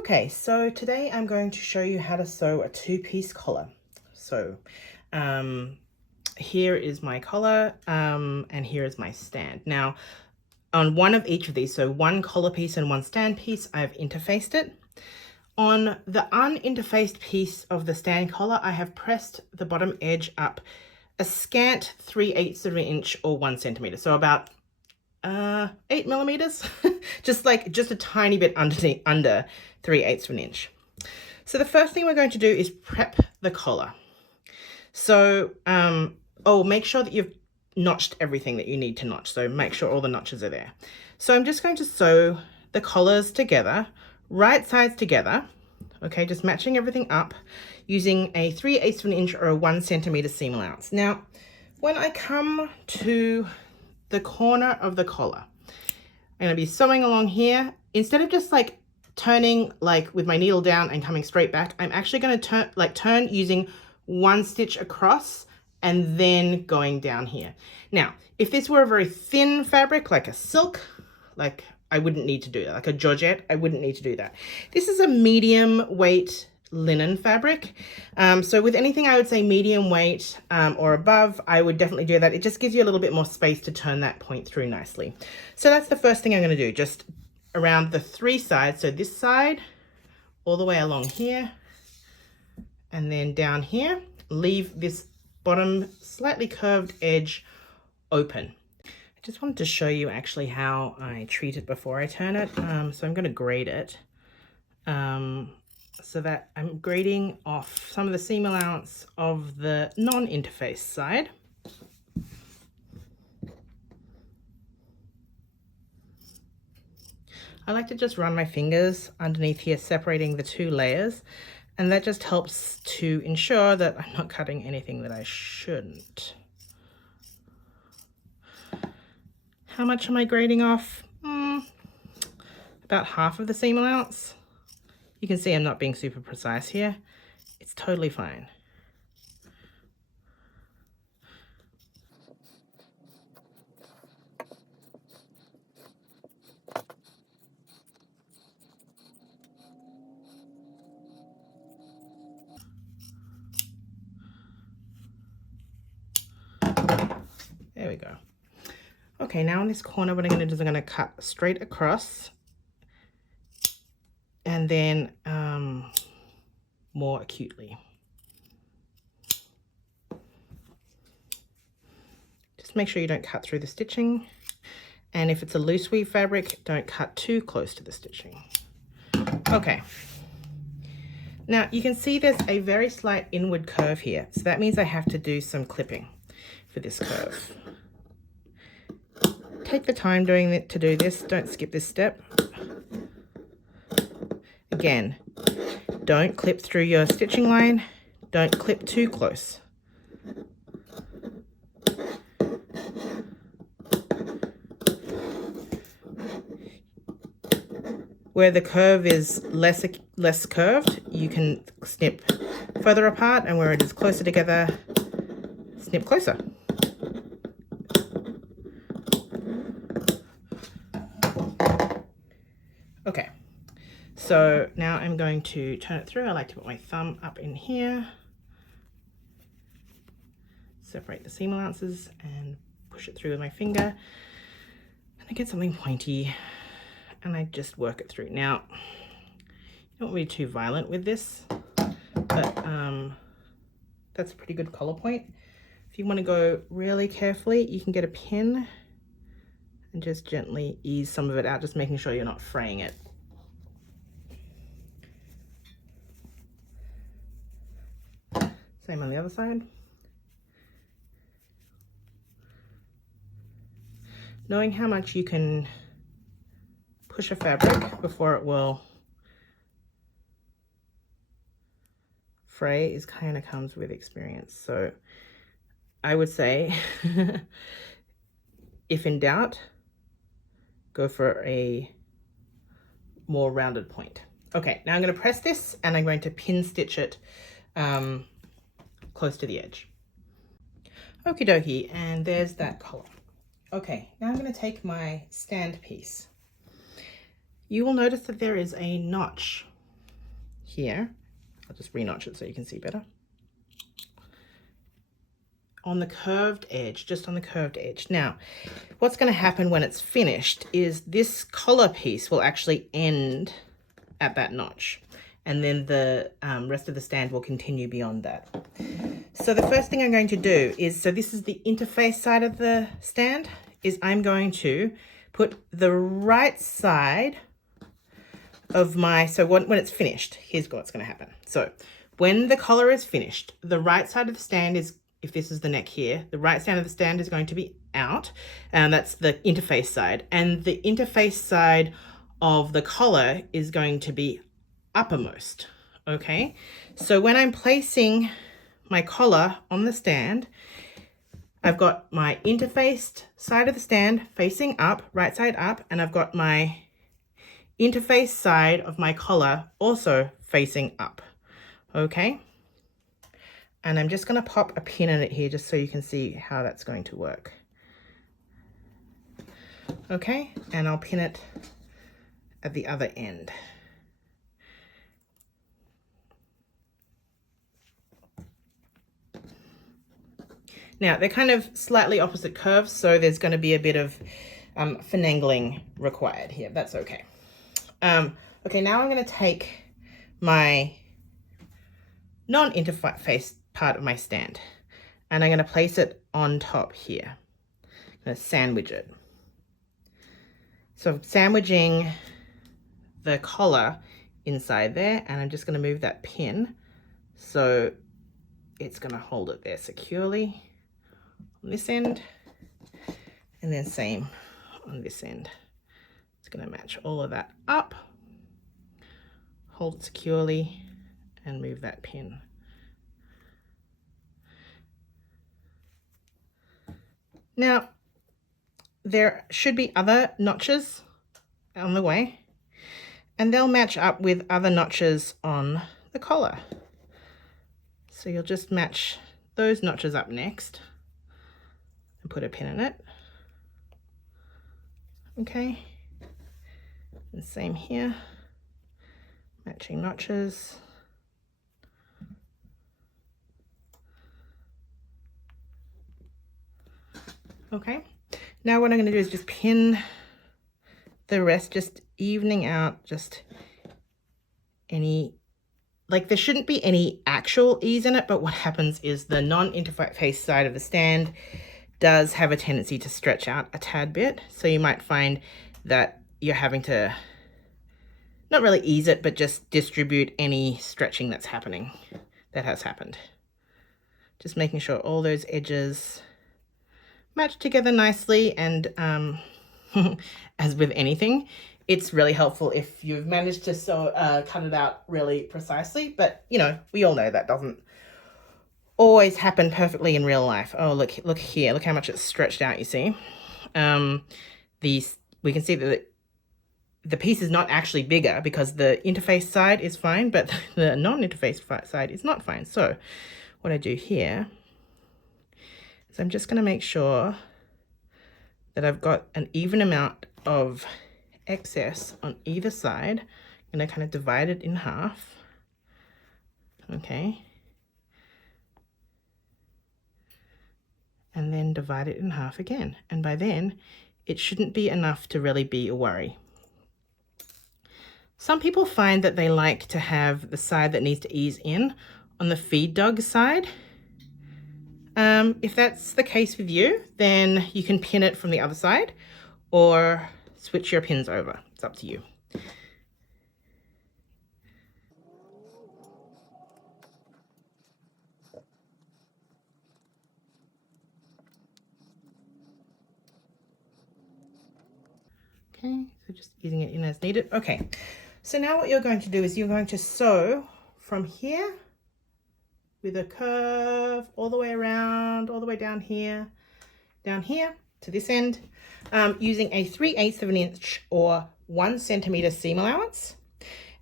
Okay, so today I'm going to show you how to sew a two-piece collar. So here is my collar and here is my stand. Now on one of each of these, so one collar piece and one stand piece, I've interfaced it. On the uninterfaced piece of the stand collar, I have pressed the bottom edge up a scant 3/8 of an inch or 1 centimeter. So about 8 millimeters, just a tiny bit under 3/8 of an inch. So the first thing we're going to do is prep the collar. So, make sure that you've notched everything that you need to notch. So make sure all the notches are there. So I'm just going to sew the collars together, right sides together. Okay, just matching everything up using a 3/8 of an inch or a 1 centimeter seam allowance. Now, when I come to the corner of the collar, I'm going to be sewing along here. Instead of just turning with my needle down and coming straight back, I'm actually going to turn using one stitch across and then going down here. Now, if this were a very thin fabric, like a silk, I wouldn't need to do that. Like a georgette, I wouldn't need to do that. This is a medium weight linen fabric. So with anything, I would say medium weight or above, I would definitely do that. It just gives you a little bit more space to turn that point through nicely. So that's the first thing I'm going to do, just around the 3 sides. So this side, all the way along here, and then down here, leave this bottom slightly curved edge open. I just wanted to show you actually how I treat it before I turn it. So I'm going to grade it. So that I'm grading off some of the seam allowance of the non-interface side. I like to just run my fingers underneath here, separating the 2 layers, and that just helps to ensure that I'm not cutting anything that I shouldn't. How much am I grading off? About half of the seam allowance. You can see I'm not being super precise here. It's totally fine. There we go. Okay, now in this corner, what I'm going to do is I'm going to cut straight across and then more acutely. Just make sure you don't cut through the stitching. And if it's a loose weave fabric, don't cut too close to the stitching. Okay. Now you can see there's a very slight inward curve here. So that means I have to do some clipping for this curve. Take the time doing it to do this. Don't skip this step. Again, don't clip through your stitching line. Don't clip too close. Where the curve is less curved, you can snip further apart, and where it is closer together, snip closer. Okay, so now I'm going to turn it through. I like to put my thumb up in here, separate the seam allowances, and push it through with my finger. And I get something pointy, and I just work it through. Now, you don't want to be too violent with this, but that's a pretty good collar point. If you want to go really carefully, you can get a pin and just gently ease some of it out, just making sure you're not fraying it. Same on the other side. Knowing how much you can push a fabric before it will fray kind of comes with experience. So I would say if in doubt, go for a more rounded point. Okay, now I'm going to press this and I'm going to pin stitch it close to the edge. Okie dokie, and there's that collar. Okay, now I'm going to take my stand piece. You will notice that there is a notch here. I'll just re-notch it so you can see better. On the curved edge, just on the curved edge. Now, what's going to happen when it's finished is this collar piece will actually end at that notch, and then the rest of the stand will continue beyond that. So the first thing I'm going to do is, so this is the interface side of the stand, is I'm going to put the right side of my, so when it's finished, here's what's going to happen. So when the collar is finished, the right side of the stand is, if this is the neck here, the right side of the stand is going to be out, and that's the interface side. And the interface side of the collar is going to be uppermost, okay? So when I'm placing my collar on the stand, I've got my interfaced side of the stand facing up, right side up, and I've got my interface side of my collar also facing up, okay? And I'm just going to pop a pin in it here just so you can see how that's going to work. Okay, and I'll pin it at the other end. Now, they're kind of slightly opposite curves, so there's going to be a bit of finagling required here. That's okay. Okay, now I'm going to take my non-interface part of my stand, and I'm going to place it on top here. I'm going to sandwich it. So I'm sandwiching the collar inside there, and I'm just going to move that pin so it's going to hold it there securely on this end, and then same on this end. It's going to match all of that up, hold it securely, and move that pin. Now, there should be other notches on the way, and they'll match up with other notches on the collar. So you'll just match those notches up next and put a pin in it. Okay, and same here, matching notches. Okay, now what I'm going to do is just pin the rest, just evening out just any, like there shouldn't be any actual ease in it, but what happens is the non-interface side of the stand does have a tendency to stretch out a tad bit. So you might find that you're having to not really ease it, but just distribute any stretching that has happened. Just making sure all those edges match together nicely, and as with anything, it's really helpful if you've managed to cut it out really precisely, but you know, we all know that doesn't always happen perfectly in real life. Oh, look here, look how much it's stretched out, you see. We can see that the piece is not actually bigger because the interface side is fine, but the non-interface side is not fine. So what I do here is I'm just going to make sure that I've got an even amount of excess on either side. I'm going to kind of divide it in half. Okay. And then divide it in half again. And by then, it shouldn't be enough to really be a worry. Some people find that they like to have the side that needs to ease in on the feed dog side. If that's the case with you, then you can pin it from the other side or switch your pins over. It's up to you. Okay, so just easing it in as needed. Okay, so now what you're going to do is you're going to sew from here with a curve all the way around, all the way down here to this end, using a 3/8 of an inch or 1 centimeter seam allowance.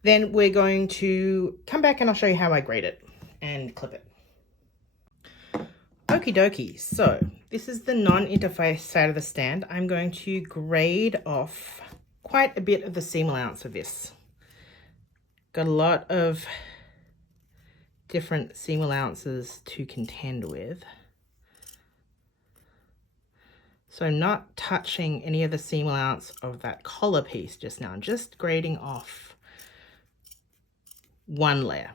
Then we're going to come back and I'll show you how I grade it and clip it. Okie dokie, so this is the non-interface side of the stand. I'm going to grade off quite a bit of the seam allowance of this. got a lot of different seam allowances to contend with. So I'm not touching any of the seam allowance of that collar piece just now. I'm just grading off one layer.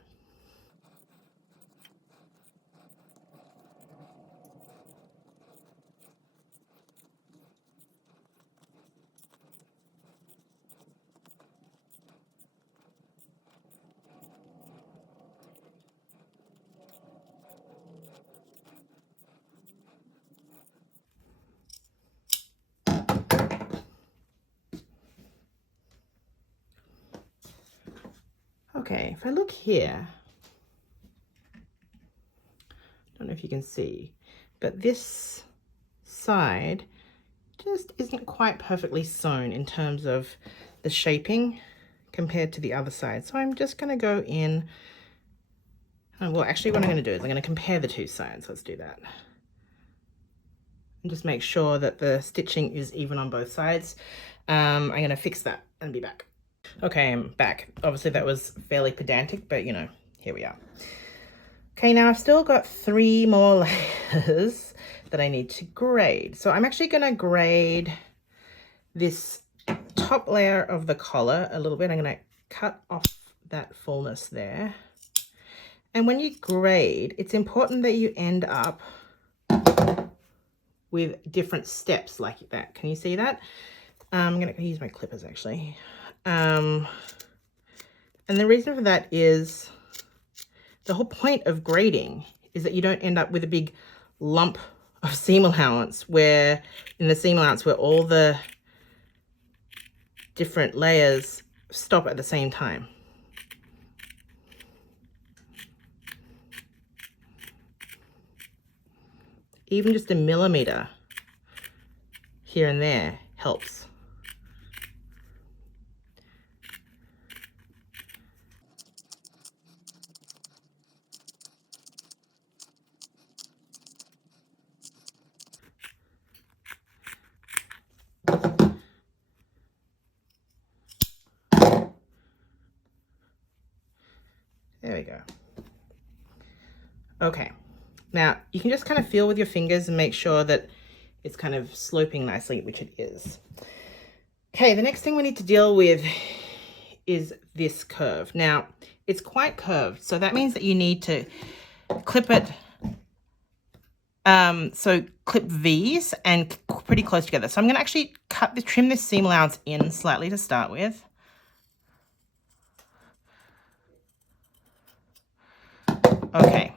Okay, if I look here, I don't know if you can see, but this side just isn't quite perfectly sewn in terms of the shaping compared to the other side. So I'm just going to go in, well, actually what I'm going to do is I'm going to compare the two sides. Let's do that. And just make sure that the stitching is even on both sides. I'm going to fix that and be back. Okay, I'm back. Obviously that was fairly pedantic, but you know, here we are. Okay, now I've still got 3 more layers that I need to grade. So I'm actually going to grade this top layer of the collar a little bit. I'm going to cut off that fullness there. And when you grade, it's important that you end up with different steps like that. Can you see that? I'm going to use my clippers actually. And the reason for that is the whole point of grading is that you don't end up with a big lump of seam allowance where all the different layers stop at the same time. Even just a millimeter here and there helps. There we go. Okay, now you can just kind of feel with your fingers and make sure that it's kind of sloping nicely, which it is. Okay, the next thing we need to deal with is this curve. Now, it's quite curved, so that means that you need to clip it. So clip V's and pretty close together. So I'm going to actually trim this seam allowance in slightly to start with. Okay.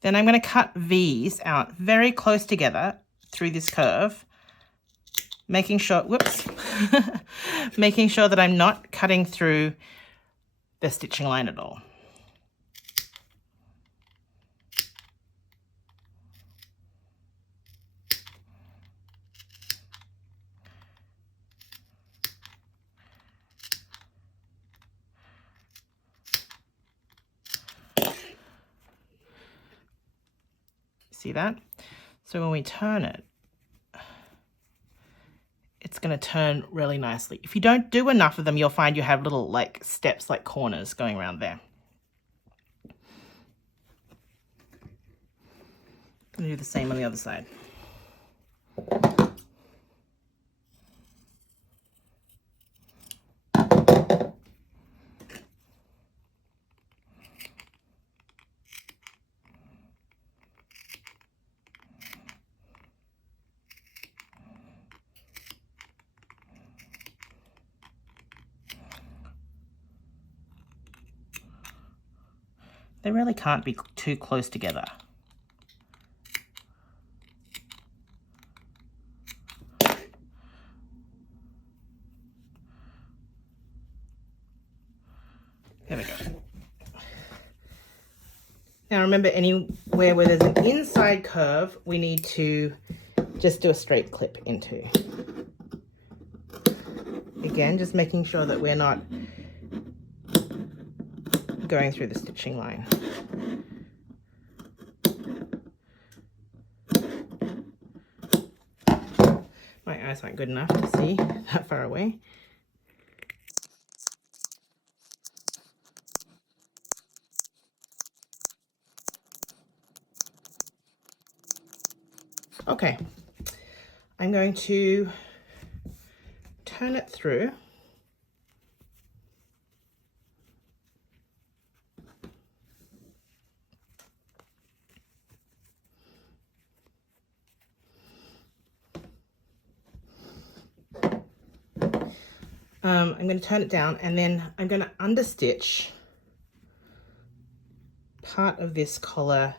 Then I'm going to cut V's out very close together through this curve, making sure, whoops, making sure that I'm not cutting through the stitching line at all. See that? So when we turn it, it's going to turn really nicely. If you don't do enough of them, you'll find you have little like steps, like corners going around there. I'm going to do the same on the other side. They really can't be too close together. There we go. Now remember, anywhere where there's an inside curve, we need to just do a straight clip into. Again, just making sure that we're not going through the stitching line. My eyes aren't good enough to see that far away. Okay, I'm going to turn it through. I'm going to turn it down, and then I'm going to understitch part of this collar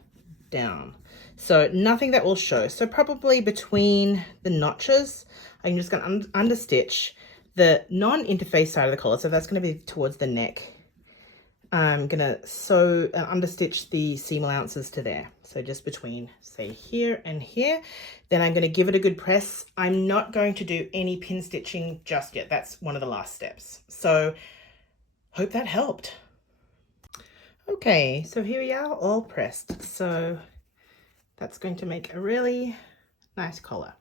down. So nothing that will show. So probably between the notches, I'm just going to understitch the non-interface side of the collar. So that's going to be towards the neck. I'm going to sew understitch the seam allowances to there. So just between, say, here and here. Then I'm going to give it a good press. I'm not going to do any pin stitching just yet. That's one of the last steps. So hope that helped. Okay, so here we are, all pressed. So that's going to make a really nice collar.